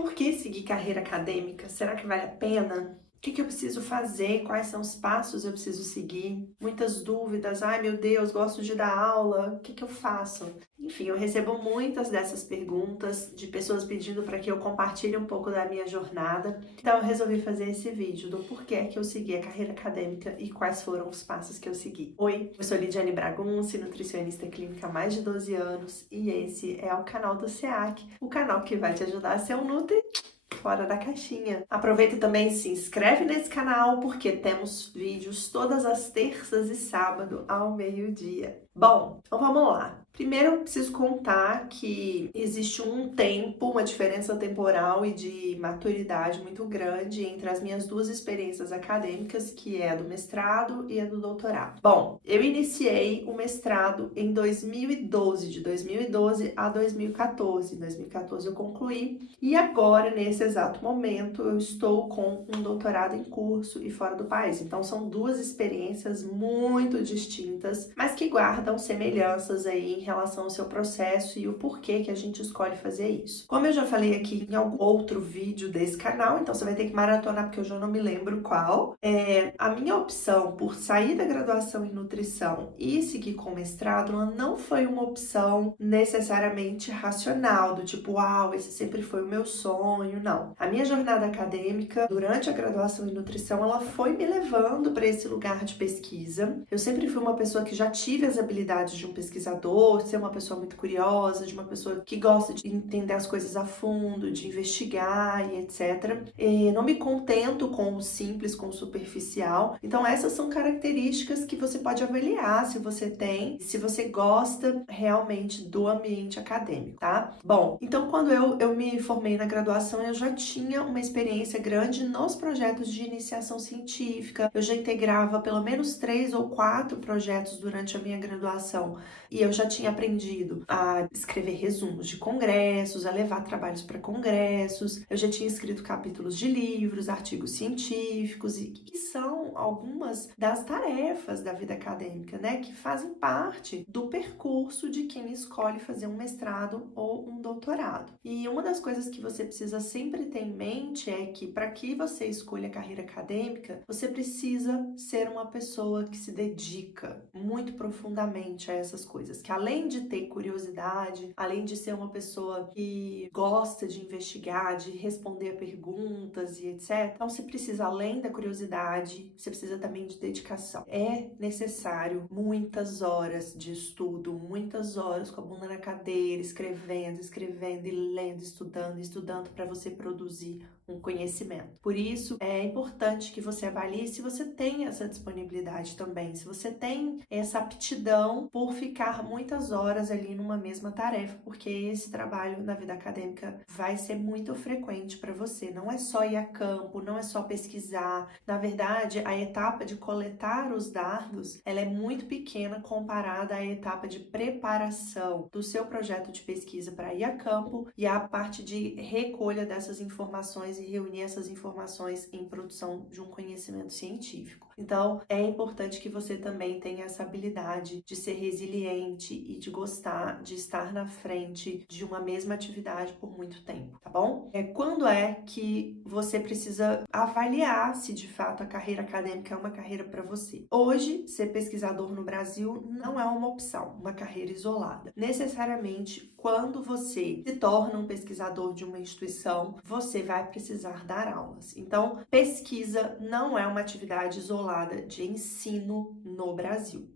Por que seguir carreira acadêmica? Será que vale a pena? O que eu preciso fazer? Quais são os passos que eu preciso seguir? Muitas dúvidas. Ai, meu Deus, gosto de dar aula. O que eu faço? Enfim, eu recebo muitas dessas perguntas de pessoas pedindo para que eu compartilhe um pouco da minha jornada. Então, eu resolvi fazer esse vídeo do porquê que eu segui a carreira acadêmica e quais foram os passos que eu segui. Oi, eu sou Lidiane Bragunci, nutricionista clínica há mais de 12 anos e esse é o canal do SEAC, o canal que vai te ajudar a ser um Nutri fora da caixinha. Aproveita também e se inscreve nesse canal porque temos vídeos todas as terças e sábado ao meio-dia. Bom, então vamos lá. Primeiro eu preciso contar que existe um tempo, uma diferença temporal e de maturidade muito grande entre as minhas duas experiências acadêmicas, que é a do mestrado e a do doutorado. Bom, eu iniciei o mestrado em 2012, de 2012 a 2014. Em 2014 eu concluí e agora, nesse exato momento, eu estou com um doutorado em curso e fora do país. Então são duas experiências muito distintas, mas que guardam semelhanças aí em relação ao seu processo e o porquê que a gente escolhe fazer isso. Como eu já falei aqui em algum outro vídeo desse canal, então você vai ter que maratonar porque eu já não me lembro qual, a minha opção por sair da graduação em nutrição e seguir com o mestrado, ela não foi uma opção necessariamente racional, do tipo, uau, esse sempre foi o meu sonho, não. A minha jornada acadêmica, durante a graduação em nutrição, ela foi me levando para esse lugar de pesquisa. Eu sempre fui uma pessoa que já tive as habilidades de um pesquisador, ser uma pessoa muito curiosa, de uma pessoa que gosta de entender as coisas a fundo, de investigar e etc. E não me contento com o simples, com o superficial. Então essas são características que você pode avaliar se você tem, se você gosta realmente do ambiente acadêmico, tá? Bom, então quando eu me formei na graduação, eu já tinha uma experiência grande nos projetos de iniciação científica, eu já integrava pelo menos 3 ou 4 projetos durante a minha graduação e eu já tinha aprendido a escrever resumos de congressos, a levar trabalhos para congressos, eu já tinha escrito capítulos de livros, artigos científicos e que são algumas das tarefas da vida acadêmica, né, que fazem parte do percurso de quem escolhe fazer um mestrado ou um doutorado. E uma das coisas que você precisa sempre ter em mente é que para que você escolha a carreira acadêmica, você precisa ser uma pessoa que se dedica muito profundamente a essas coisas, que além de ter curiosidade, além de ser uma pessoa que gosta de investigar, de responder a perguntas e etc. Então você precisa, além da curiosidade, você precisa também de dedicação. É necessário muitas horas de estudo, muitas horas com a bunda na cadeira, escrevendo e lendo, estudando para você produzir um conhecimento. Por isso, é importante que você avalie se você tem essa disponibilidade também, se você tem essa aptidão por ficar muitas horas ali numa mesma tarefa, porque esse trabalho na vida acadêmica vai ser muito frequente para você. Não é só ir a campo, não é só pesquisar. Na verdade, a etapa de coletar os dados, ela é muito pequena comparada à etapa de preparação do seu projeto de pesquisa para ir a campo e a parte de recolha dessas informações e reunir essas informações em produção de um conhecimento científico. Então, é importante que você também tenha essa habilidade de ser resiliente e de gostar de estar na frente de uma mesma atividade por muito tempo, tá bom? Quando é que você precisa avaliar se de fato a carreira acadêmica é uma carreira para você? Hoje, ser pesquisador no Brasil não é uma opção, uma carreira isolada. Necessariamente, quando você se torna um pesquisador de uma instituição, você vai precisar dar aulas. Então, pesquisa não é uma atividade isolada de ensino no Brasil.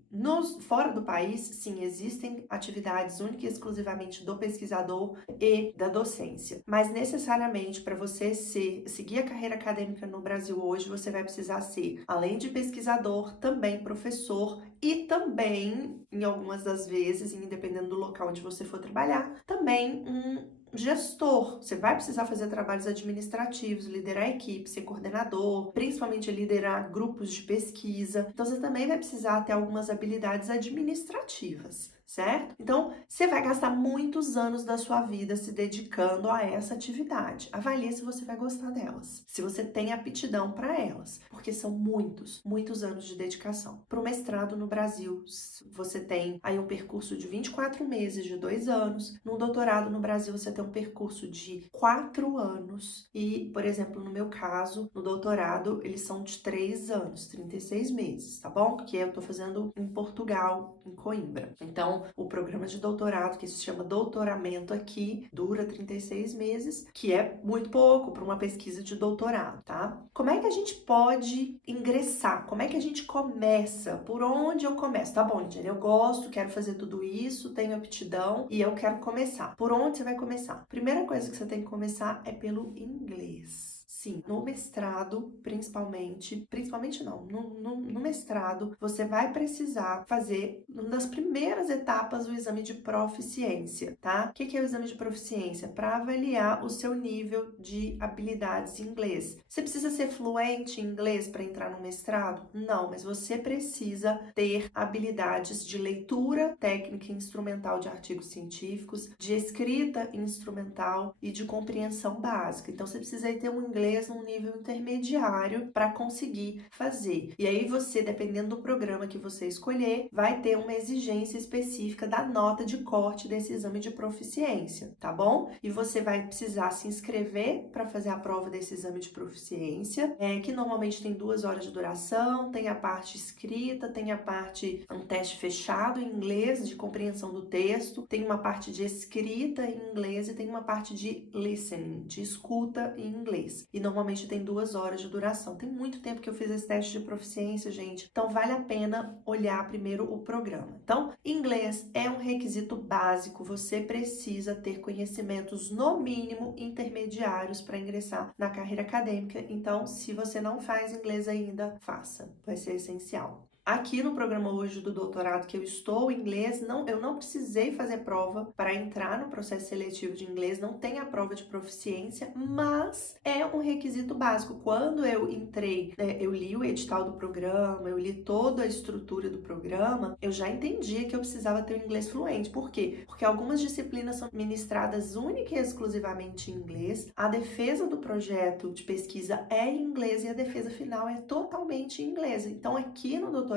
Fora do país, sim, existem atividades únicas e exclusivamente do pesquisador e da docência. Mas necessariamente para você seguir a carreira acadêmica no Brasil hoje, você vai precisar ser, além de pesquisador, também professor e também, em algumas das vezes, dependendo do local onde você for trabalhar, também um gestor. Você vai precisar fazer trabalhos administrativos, liderar equipe, ser coordenador, principalmente liderar grupos de pesquisa. Então você também vai precisar ter algumas habilidades administrativas, certo? Então, você vai gastar muitos anos da sua vida se dedicando a essa atividade. Avalie se você vai gostar delas, se você tem aptidão para elas, porque são muitos anos de dedicação. Para o mestrado no Brasil, você tem aí um percurso de 24 meses, de 2 anos. No doutorado no Brasil, você tem um percurso de 4 anos. E, por exemplo, no meu caso, no doutorado, eles são de 3 anos, 36 meses, tá bom? Que eu tô fazendo em Portugal, em Coimbra. Então, o programa de doutorado, que se chama doutoramento aqui, dura 36 meses, que é muito pouco para uma pesquisa de doutorado, tá? Como é que a gente pode ingressar? Como é que a gente começa? Por onde eu começo? Tá bom, Lidiane, eu gosto, quero fazer tudo isso, tenho aptidão e eu quero começar. Por onde você vai começar? Primeira coisa que você tem que começar é pelo inglês. Sim, no mestrado, principalmente não, no mestrado, você vai precisar fazer, uma das primeiras etapas, o exame de proficiência, tá? O que é o exame de proficiência? Para avaliar o seu nível de habilidades em inglês. Você precisa ser fluente em inglês para entrar no mestrado? Não, mas você precisa ter habilidades de leitura técnica e instrumental de artigos científicos, de escrita instrumental e de compreensão básica. Então, você precisa ter um inglês num nível intermediário para conseguir fazer. E aí você, dependendo do programa que você escolher, vai ter uma exigência específica da nota de corte desse exame de proficiência, tá bom? E você vai precisar se inscrever para fazer a prova desse exame de proficiência, que normalmente tem 2 horas de duração, tem a parte escrita, tem a parte, um teste fechado em inglês, de compreensão do texto, tem uma parte de escrita em inglês e tem uma parte de listening, de escuta em inglês. E normalmente tem 2 horas de duração. Tem muito tempo que eu fiz esse teste de proficiência, gente. Então, vale a pena olhar primeiro o programa. Então, inglês é um requisito básico. Você precisa ter conhecimentos, no mínimo, intermediários para ingressar na carreira acadêmica. Então, se você não faz inglês ainda, faça. Vai ser essencial. Aqui no programa hoje do doutorado que eu estou, inglês, eu não precisei fazer prova para entrar no processo seletivo de inglês, não tem a prova de proficiência, mas é um requisito básico. Quando eu entrei, eu li o edital do programa, eu li toda a estrutura do programa, eu já entendia que eu precisava ter o inglês fluente. Por quê? Porque algumas disciplinas são ministradas única e exclusivamente em inglês, a defesa do projeto de pesquisa é em inglês e a defesa final é totalmente em inglês. Então, aqui no doutorado,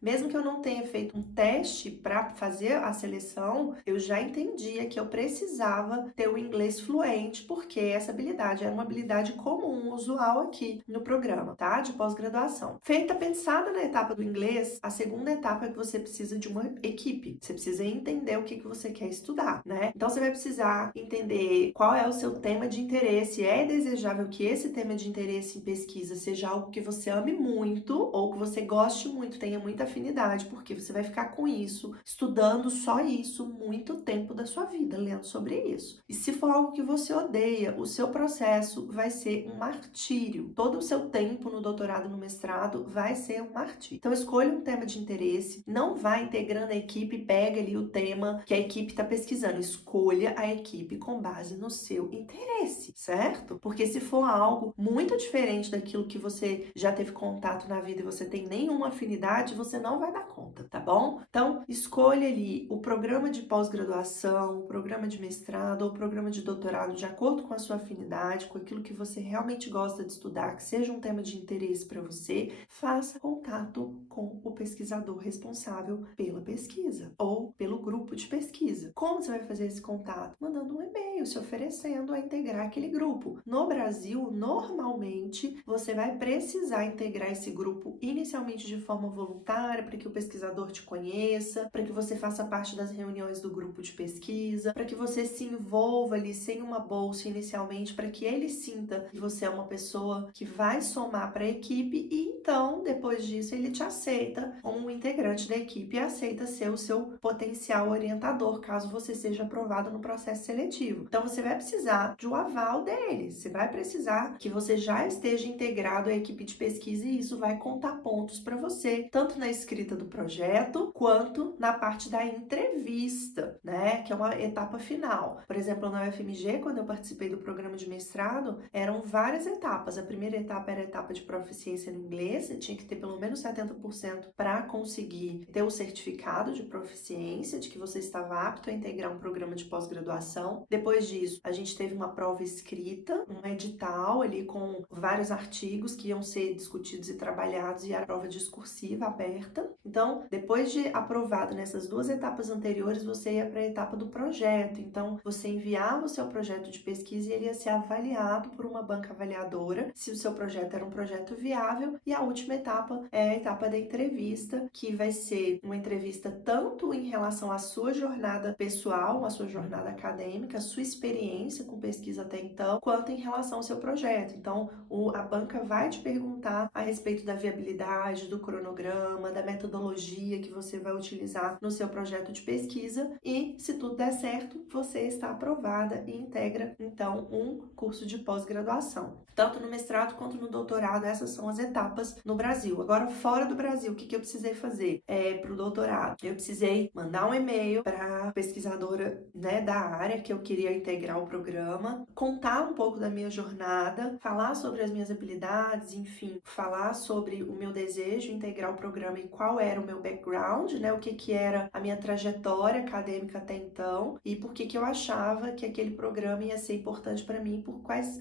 mesmo que eu não tenha feito um teste para fazer a seleção, eu já entendia que eu precisava ter o inglês fluente, porque essa habilidade era uma habilidade comum, usual aqui no programa, tá? De pós-graduação. Pensada na etapa do inglês, a segunda etapa é que você precisa de uma equipe. Você precisa entender o que você quer estudar, né? Então, você vai precisar entender qual é o seu tema de interesse. É desejável que esse tema de interesse em pesquisa seja algo que você ame muito ou que você goste muito, tenha muita afinidade, porque você vai ficar com isso, estudando só isso, muito tempo da sua vida, lendo sobre isso. E se for algo que você odeia, o seu processo vai ser um martírio. Todo o seu tempo no doutorado e no mestrado vai ser um martírio. Então, escolha um tema de interesse, não vá integrando a equipe, pega ali o tema que a equipe está pesquisando, escolha a equipe com base no seu interesse, certo? Porque se for algo muito diferente daquilo que você já teve contato na vida e você tem nenhuma afinidade, você não vai dar conta, tá bom? Então, escolha ali o programa de pós-graduação, o programa de mestrado ou o programa de doutorado de acordo com a sua afinidade, com aquilo que você realmente gosta de estudar, que seja um tema de interesse para você. Faça contato com o pesquisador responsável pela pesquisa ou pelo grupo de pesquisa. Como você vai fazer esse contato? Mandando um e-mail, se oferecendo a integrar aquele grupo. No Brasil, normalmente, você vai precisar integrar esse grupo inicialmente de forma voluntária, para que o pesquisador te conheça, para que você faça parte das reuniões do grupo de pesquisa, para que você se envolva ali sem uma bolsa inicialmente, para que ele sinta que você é uma pessoa que vai somar para a equipe e então, depois disso, ele te aceita como um integrante da equipe e aceita ser o seu potencial orientador, caso você seja aprovado no processo seletivo. Então, você vai precisar de um aval dele, você vai precisar que você já esteja integrado à equipe de pesquisa e isso vai contar pontos para você, tanto na escrita do projeto, quanto na parte da entrevista, né? Que é uma etapa final. Por exemplo, na UFMG, quando eu participei do programa de mestrado, eram várias etapas. A primeira etapa era a etapa de proficiência no inglês, você tinha que ter pelo menos 70% para conseguir ter o certificado de proficiência, de que você estava apto a integrar um programa de pós-graduação. Depois disso, a gente teve uma prova escrita, um edital ali com vários artigos que iam ser discutidos e trabalhados e a prova discursiva aberta. Então, depois de aprovado nessas duas etapas anteriores, você ia para a etapa do projeto. Então, você enviava o seu projeto de pesquisa e ele ia ser avaliado por uma banca avaliadora, se o seu projeto era um projeto viável. E a última etapa é a etapa da entrevista, que vai ser uma entrevista tanto em relação à sua jornada pessoal, à sua jornada acadêmica, a sua experiência com pesquisa até então, quanto em relação ao seu projeto. Então, a banca vai te perguntar a respeito da viabilidade, do cronograma, da metodologia que você vai utilizar no seu projeto de pesquisa e, se tudo der certo, você está aprovada e integra, então, um curso de pós-graduação. Tanto no mestrado quanto no doutorado, essas são as etapas no Brasil. Agora, fora do Brasil, o que eu precisei fazer? Para o doutorado, eu precisei mandar um e-mail para a pesquisadora, né, da área que eu queria integrar o programa, contar um pouco da minha jornada, falar sobre as minhas habilidades, enfim, falar sobre o meu desejo de integrar o programa e qual era o meu background, né, o que era a minha trajetória acadêmica até então e por que eu achava que aquele programa ia ser importante para mim,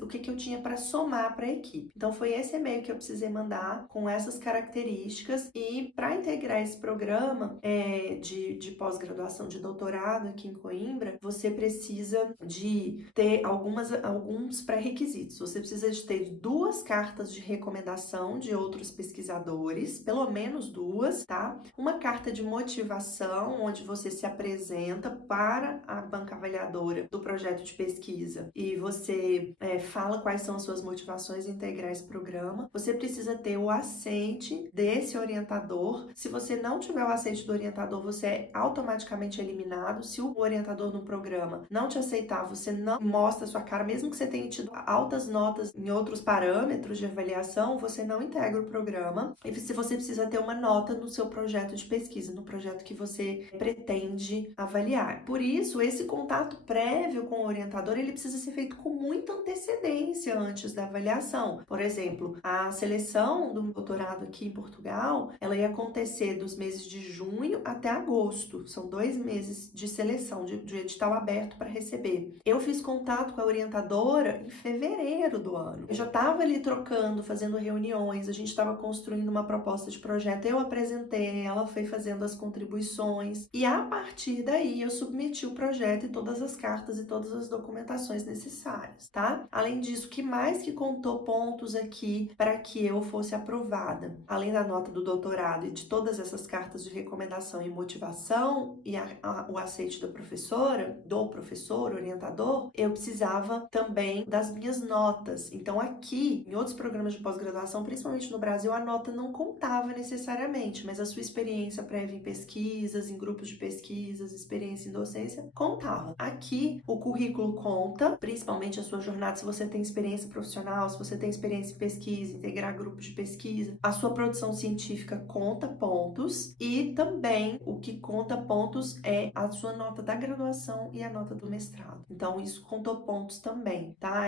o que eu tinha para somar para a equipe. Então foi esse e-mail que eu precisei mandar com essas características e para integrar esse programa de pós-graduação de doutorado aqui em Coimbra, você precisa de ter alguns pré-requisitos. Você precisa de ter 2 cartas de recomendação de outros pesquisadores, pelo menos 2, tá? Uma carta de motivação, onde você se apresenta para a banca avaliadora do projeto de pesquisa e você fala quais são as suas motivações em integrar esse programa. Você precisa ter o aceite desse orientador. Se você não tiver o aceite do orientador, você é automaticamente eliminado. Se o orientador no programa não te aceitar, você não mostra a sua cara, mesmo que você tenha tido altas notas em outros parâmetros de avaliação, você não integra o programa. E se você precisa ter uma nota no seu projeto de pesquisa, no projeto que você pretende avaliar. Por isso, esse contato prévio com o orientador, ele precisa ser feito com muita antecedência antes da avaliação. Por exemplo, a seleção do doutorado aqui em Portugal, ela ia acontecer dos meses de junho até agosto. São 2 meses de seleção, de edital aberto para receber. Eu fiz contato com a orientadora em fevereiro do ano. Eu já estava ali trocando, fazendo reuniões, a gente estava construindo uma proposta de projeto, eu apresentei, ela foi fazendo as contribuições e a partir daí eu submeti o projeto e todas as cartas e todas as documentações necessárias, tá? Além disso, o que mais que contou pontos aqui para que eu fosse aprovada? Além da nota do doutorado e de todas essas cartas de recomendação e motivação e o aceite da professora, do professor, orientador, eu precisava também das minhas notas. Então aqui, em outros programas de pós-graduação, principalmente no Brasil, a nota não contava necessariamente, mas a sua experiência prévia em pesquisas, em grupos de pesquisas, experiência em docência, contava. Aqui, o currículo conta, principalmente a sua jornada, se você tem experiência profissional, se você tem experiência em pesquisa, integrar grupos de pesquisa, a sua produção científica conta pontos e também o que conta pontos é a sua nota da graduação e a nota do mestrado. Então, isso contou pontos também, tá?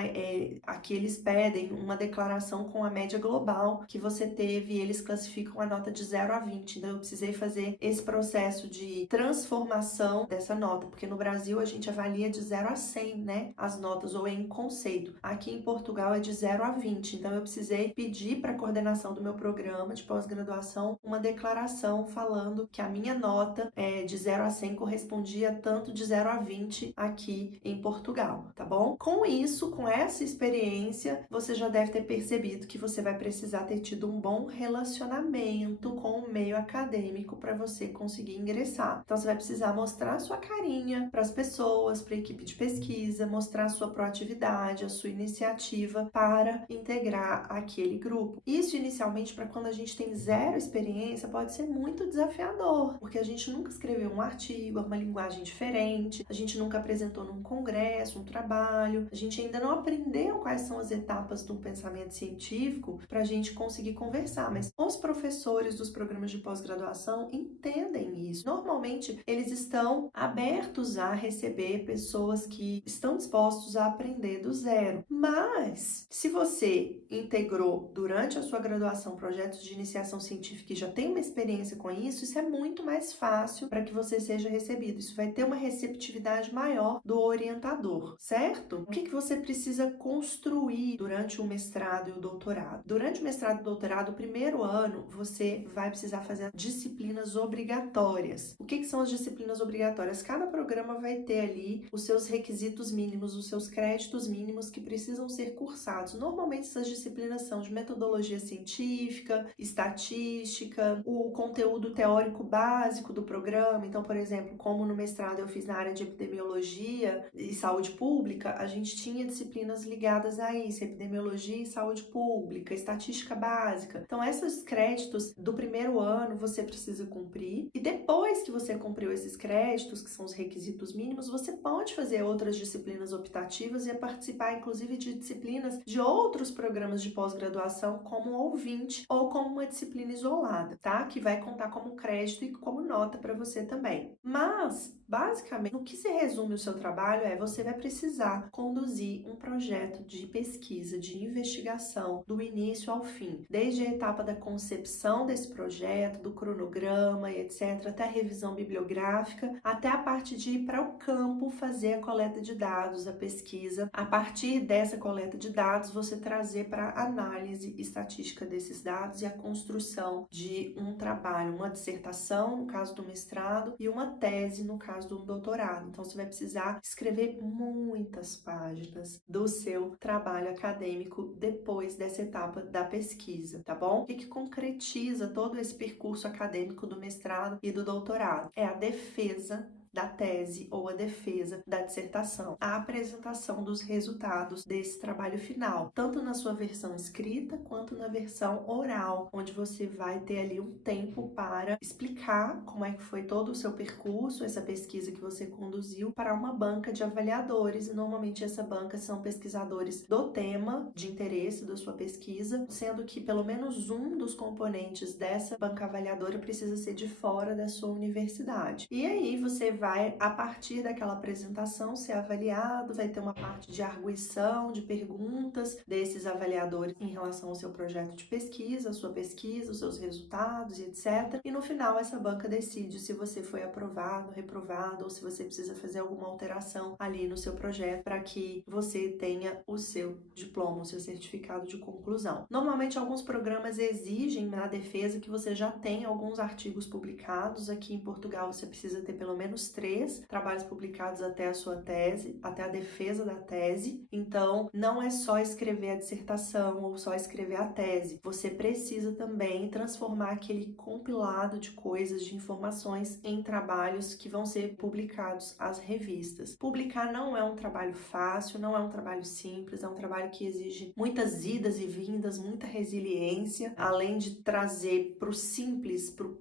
Aqui eles pedem uma declaração com a média global que você teve e eles classificam a nota de 0 a 20. Então, eu precisei fazer esse processo de transformação dessa nota, porque no Brasil a gente avalia de 0 a 100, né? As notas ou em conceito. Aqui em Portugal é de 0 a 20. Então, eu precisei pedir para a coordenação do meu programa de pós-graduação uma declaração falando que a minha nota de 0 a 100 correspondia tanto de 0 a 20 aqui em Portugal, tá bom? Com isso, com essa experiência, você já deve ter percebido que você vai precisar ter tido um bom relacionamento com o meio acadêmico para você conseguir ingressar. Então, você vai precisar mostrar a sua carinha para as pessoas, para a equipe de pesquisa, mostrar a sua proatividade, a sua iniciativa para integrar aquele grupo. Isso, inicialmente, para quando a gente tem 0 experiência, pode ser muito desafiador, porque a gente nunca escreveu um artigo, é uma linguagem diferente, a gente nunca apresentou num congresso, um trabalho, a gente ainda não aprendeu quais são as etapas do pensamento científico para a gente conseguir conversar, mas os professores dos programas de pós-graduação entendem isso. Normalmente, eles estão abertos a receber pessoas que estão dispostos a aprender do zero. Mas, se você integrou durante a sua graduação projetos de iniciação científica e já tem uma experiência com isso é muito mais fácil para que você seja recebido. Isso vai ter uma receptividade maior do orientador, certo? O que você precisa construir durante o mestrado e o doutorado? Durante o mestrado e o doutorado, o primeiro ano, você vai precisar fazer disciplinas obrigatórias. O que são as disciplinas obrigatórias? Cada programa vai ter ali os seus requisitos mínimos, os seus créditos mínimos que precisam ser cursados. Normalmente essas disciplinas são de metodologia científica, estatística, o conteúdo teórico básico do programa. Então, por exemplo, como no mestrado eu fiz na área de epidemiologia e saúde pública, a gente tinha disciplinas ligadas a isso, epidemiologia e saúde pública, estatística básica. Então, esses créditos do primeiro ano você precisa cumprir, e depois que você cumpriu esses créditos, que são os requisitos mínimos, você pode fazer outras disciplinas optativas e participar, inclusive, de disciplinas de outros programas de pós-graduação como ouvinte ou como uma disciplina isolada, tá? Que vai contar como crédito e como nota para você também. Mas, basicamente, no que se resume o seu trabalho você vai precisar conduzir um projeto de pesquisa, de investigação, do início ao fim, desde a etapa da concepção desse projeto, do cronograma e etc., até a revisão bibliográfica, até a parte de ir para o campo fazer a coleta de dados, a pesquisa. A partir dessa coleta de dados, você trazer para análise estatística desses dados e a construção de um trabalho, uma dissertação, no caso do mestrado, e uma tese, no caso do doutorado. Então, você vai precisar escrever muitas páginas do seu trabalho acadêmico depois dessa etapa da pesquisa, tá bom? O que concretiza todo esse percurso acadêmico do mestrado e do doutorado? É a defesa da tese ou a defesa da dissertação, a apresentação dos resultados desse trabalho final, tanto na sua versão escrita quanto na versão oral, onde você vai ter ali um tempo para explicar como é que foi todo o seu percurso, essa pesquisa que você conduziu, para uma banca de avaliadores, e normalmente essa banca são pesquisadores do tema de interesse da sua pesquisa, sendo que pelo menos um dos componentes dessa banca avaliadora precisa ser de fora da sua universidade. E aí você vai, a partir daquela apresentação, ser avaliado, vai ter uma parte de arguição, de perguntas desses avaliadores em relação ao seu projeto de pesquisa, a sua pesquisa, os seus resultados e etc. E no final, essa banca decide se você foi aprovado, reprovado, ou se você precisa fazer alguma alteração ali no seu projeto para que você tenha o seu diploma, o seu certificado de conclusão. Normalmente, alguns programas exigem na defesa que você já tenha alguns artigos publicados. Aqui em Portugal, você precisa ter pelo menos 3 trabalhos publicados até a sua tese, até a defesa da tese. Então, não é só escrever a dissertação ou só escrever a tese. Você precisa também transformar aquele compilado de coisas, de informações em trabalhos que vão ser publicados às revistas. Publicar não é um trabalho fácil, não é um trabalho simples, é um trabalho que exige muitas idas e vindas, muita resiliência, além de trazer para o simples, para o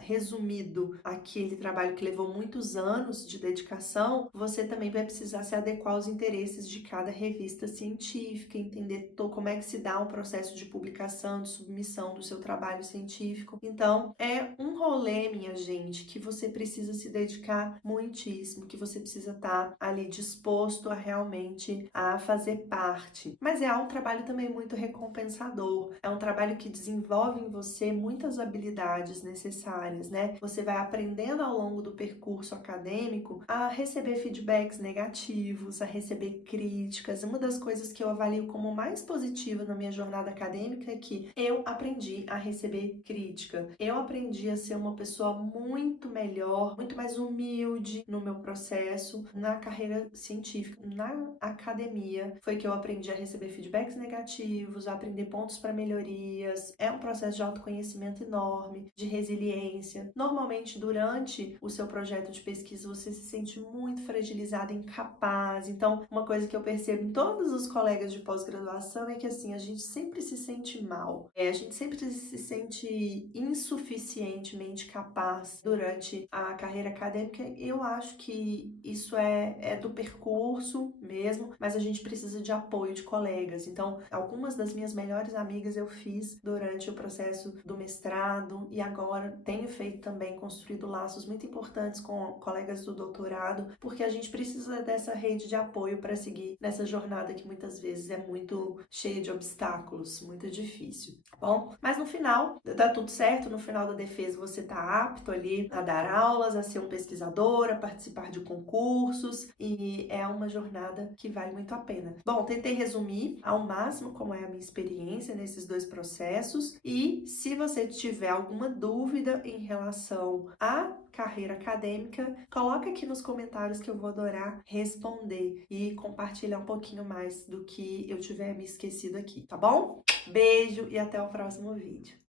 resumido, aquele trabalho que levou muitos anos de dedicação. Você também vai precisar se adequar aos interesses de cada revista científica, entender como é que se dá um processo de publicação, de submissão do seu trabalho científico. Então, é um rolê, minha gente, que você precisa se dedicar muitíssimo, que você precisa estar ali disposto a realmente a fazer parte. Mas é um trabalho também muito recompensador. É um trabalho que desenvolve em você muitas habilidades necessárias, né? Você vai aprendendo ao longo do percurso acadêmico a receber feedbacks negativos, a receber críticas. Uma das coisas que eu avalio como mais positiva na minha jornada acadêmica é que eu aprendi a receber crítica. Eu aprendi a ser uma pessoa muito melhor, muito mais humilde no meu processo, na carreira científica, na academia. Foi que eu aprendi a receber feedbacks negativos, a aprender pontos para melhorias. É um processo de autoconhecimento enorme, de resiliência. Normalmente, durante o seu projeto de pesquisa, você se sente muito fragilizado, incapaz. Então, uma coisa que eu percebo em todos os colegas de pós-graduação é que, assim, a gente sempre se sente mal. A gente sempre se sente insuficientemente capaz durante a carreira acadêmica. Eu acho que isso é do percurso mesmo, mas a gente precisa de apoio de colegas. Então, algumas das minhas melhores amigas eu fiz durante o processo do mestrado, e agora tenho feito também, construído laços muito importantes com colegas do doutorado, porque a gente precisa dessa rede de apoio para seguir nessa jornada que muitas vezes é muito cheia de obstáculos, muito difícil, tá bom? Mas no final, dá tudo certo, no final da defesa você tá apto ali a dar aulas, a ser um pesquisador, a participar de concursos, e é uma jornada que vale muito a pena. Bom, tentei resumir ao máximo como é a minha experiência nesses dois processos, e se você tiver alguma dúvida em relação à carreira acadêmica, coloca aqui nos comentários que eu vou adorar responder e compartilhar um pouquinho mais do que eu tiver me esquecido aqui, tá bom? Beijo e até o próximo vídeo.